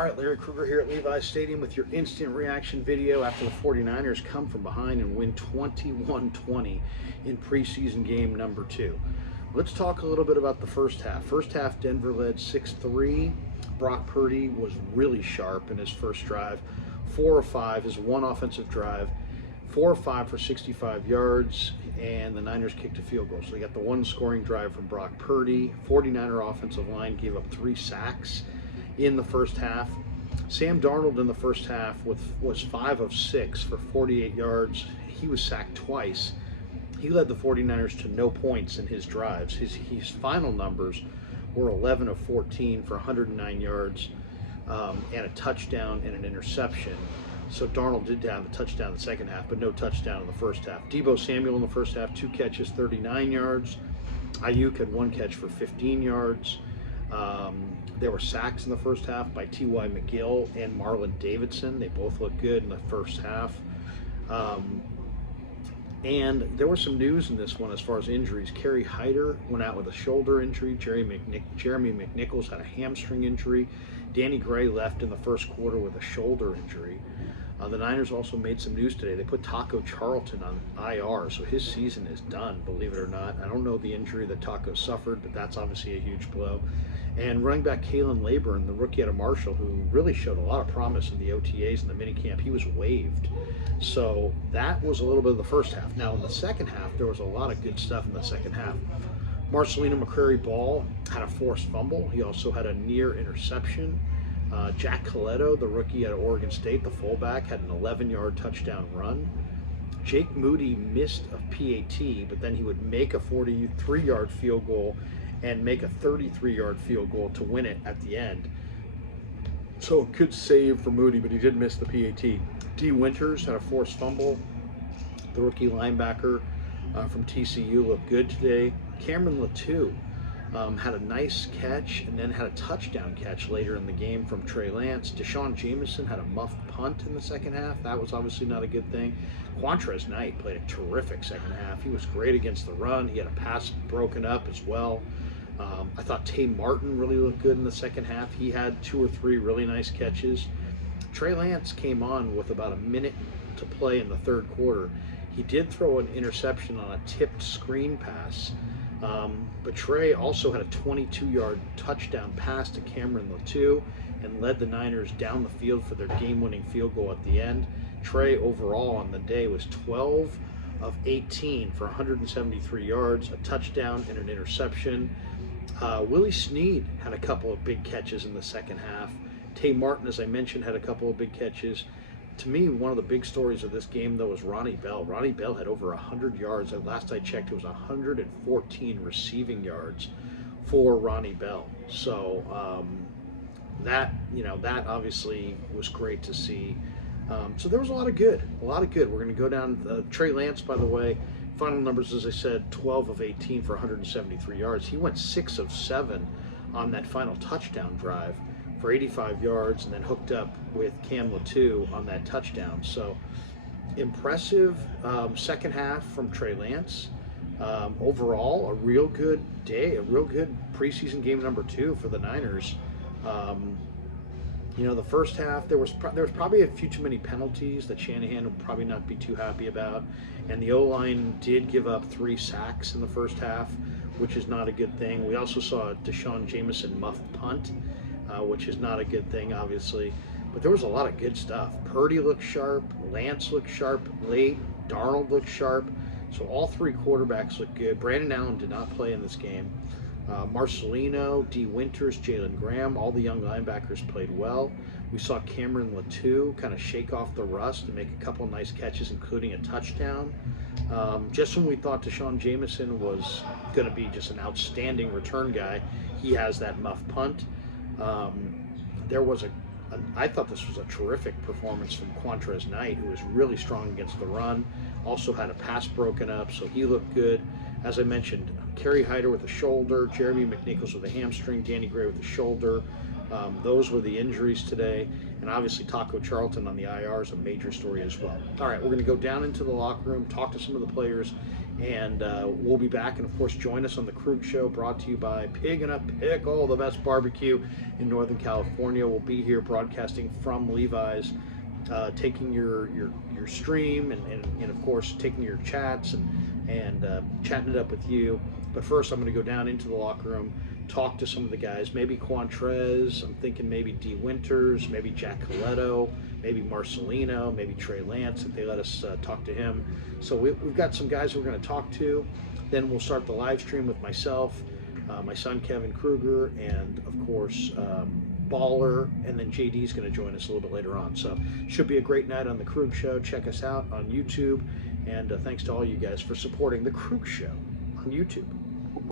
All right, Larry Krueger here at Levi's Stadium with your instant reaction video after the 49ers come from behind and win 21-20 in preseason game number 2. Let's talk a little bit about the first half. First half, Denver led 6-3. Brock Purdy was really sharp in his first drive. 4 of 5, his one offensive drive. 4 of 5 for 65 yards, and the Niners kicked a field goal. So they got the one scoring drive from Brock Purdy. 49er offensive line gave up 3 sacks in the first half. Sam Darnold in the first half was 5 of 6 for 48 yards. He was sacked twice. He led the 49ers to no points in his drives. His final numbers were 11 of 14 for 109 yards and a touchdown and an interception. So Darnold did have a touchdown in the second half, but no touchdown in the first half. Deebo Samuel in the first half, 2 catches, 39 yards. Ayuk had 1 catch for 15 yards. There were sacks in the first half by T.Y. McGill and Marlon Davidson. They both looked good in the first half. And there was some news in this one as far as injuries. Kerry Hyder went out with a shoulder injury. Jeremy McNichols had a hamstring injury. Danny Gray left in the first quarter with a shoulder injury. The Niners also made some news today. They put Taco Charlton on IR, so his season is done, believe it or not. I don't know the injury that Taco suffered, but that's obviously a huge blow. And running back Kalen Laburn, the rookie out of Marshall, who really showed a lot of promise in the OTAs and the minicamp, he was waived. So that was a little bit of the first half. Now in the second half, there was a lot of good stuff in the second half. Marcelino McCrary-Ball had a forced fumble. He also had a near interception. Jack Coletto, the rookie out of Oregon State, the fullback, had an 11-yard touchdown run. Jake Moody missed a PAT, but then he would make a 43-yard field goal and make a 33-yard field goal to win it at the end. So a good save for Moody, but he did miss the PAT. D. Winters had a forced fumble. The rookie linebacker from TCU looked good today. Cameron Latou had a nice catch and then had a touchdown catch later in the game from Trey Lance. Deshaun Jameson had a muffed punt in the second half. That was obviously not a good thing. Quantrez Knight played a terrific second half. He was great against the run. He had a pass broken up as well. I thought Tay Martin really looked good in the second half. He had 2 or 3 really nice catches. Trey Lance came on with about a minute to play in the third quarter. He did throw an interception on a tipped screen pass. But Trey also had a 22-yard touchdown pass to Cameron Latou and led the Niners down the field for their game-winning field goal at the end. Trey overall on the day was 12 of 18 for 173 yards, a touchdown and an interception. Willie Snead had a couple of big catches in the second half. Tay Martin, as I mentioned, had a couple of big catches. To me, one of the big stories of this game, though, was Ronnie Bell. Ronnie Bell had over 100 yards. Last I checked, it was 114 receiving yards for Ronnie Bell. So that obviously was great to see. So there was a lot of good. We're going to go down. Trey Lance, by the way, final numbers, as I said, 12 of 18 for 173 yards. He went 6 of 7 on that final touchdown drive for 85 yards and then hooked up with Cam Latou on that touchdown. So impressive second half from Trey Lance. Overall, a real good day, a real good preseason game number 2 for the Niners. The first half, there was probably a few too many penalties that Shanahan would probably not be too happy about. And the O-line did give up 3 sacks in the first half, which is not a good thing. We also saw a Deshaun Jameson muffed punt, which is not a good thing, obviously. But there was a lot of good stuff. Purdy looked sharp. Lance looked sharp late. Darnold looked sharp. So all 3 quarterbacks looked good. Brandon Allen did not play in this game. Marcelino, D. Winters, Jalen Graham, all the young linebackers played well. We saw Cameron Latou kind of shake off the rust and make a couple of nice catches, including a touchdown. Just when we thought Deshaun Jameson was going to be just an outstanding return guy, he has that muff punt. I thought this was a terrific performance from Quantrez Knight, who was really strong against the run. Also had a pass broken up, so he looked good. As I mentioned, Kerry Hyder with a shoulder, Jeremy McNichols with a hamstring, Danny Gray with a shoulder, Those were the injuries today, and obviously Taco Charlton on the IR is a major story as well. All right, we're going to go down into the locker room, talk to some of the players, and we'll be back. And of course, join us on the Krug Show, brought to you by Pig and a Pickle, the best barbecue in Northern California. We'll be here broadcasting from Levi's, taking your stream and of course taking your chats and chatting it up with you. But first, I'm going to go down into the locker room, talk to some of the guys, maybe Quantrez, I'm thinking maybe D. Winters, maybe Jack Coletto, maybe Marcelino, maybe Trey Lance, if they let us talk to him. So we've got some guys we're going to talk to. Then we'll start the live stream with myself, my son Kevin Kruger, and of course Baller, and then JD's going to join us a little bit later on. So should be a great night on the Krug Show. Check us out on YouTube, and thanks to all you guys for supporting the Krug Show on YouTube.